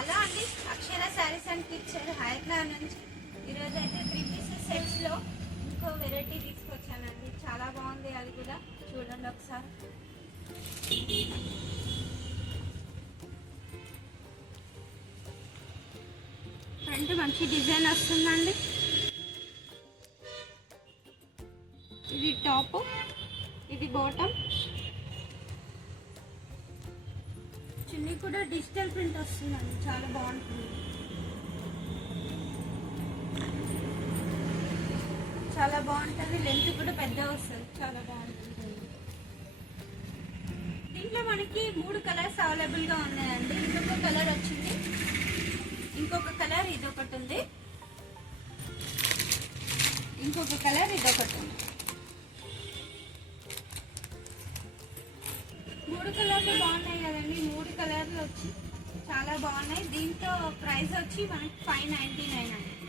Hello అండి, అక్షర saris and kitchen Hyderabad నుంచి ఈరోజు అయితే 3 పీసెస్ సెట్స్లో ఇంకో వెరైటీ తీసుకొచ్చానండి. చాలా బాగుంది, అది కూడా చూడండి ఒకసారి. ఫ్రంట్ మంచి డిజైన్ వస్తుందండి. ఇది టాప్, ఇది బాటమ్. చున్నీ కూడా డిజిటల్ ప్రింట్ వస్తుందండి, చాలా బాగుంటుంది. చాలా బాగుంటుంది, లెంత్ కూడా పెద్ద వస్తుంది, చాలా బాగుంటుంది. దీంట్లో మనకి 3 కలర్స్ అవైలబుల్గా ఉన్నాయండి. ఇంకొక కలర్ వచ్చింది, ఇంకొక కలర్ ఇదొకటి ఉంది, ఇంకొక కలర్ ఇదొకటి ఉంది. 3 కలర్లు బాగున్నాయి కదండి. 3 కలర్లు వచ్చి చాలా బాగున్నాయి. దీంతో ప్రైస్ వచ్చి మనకి 599 అండి.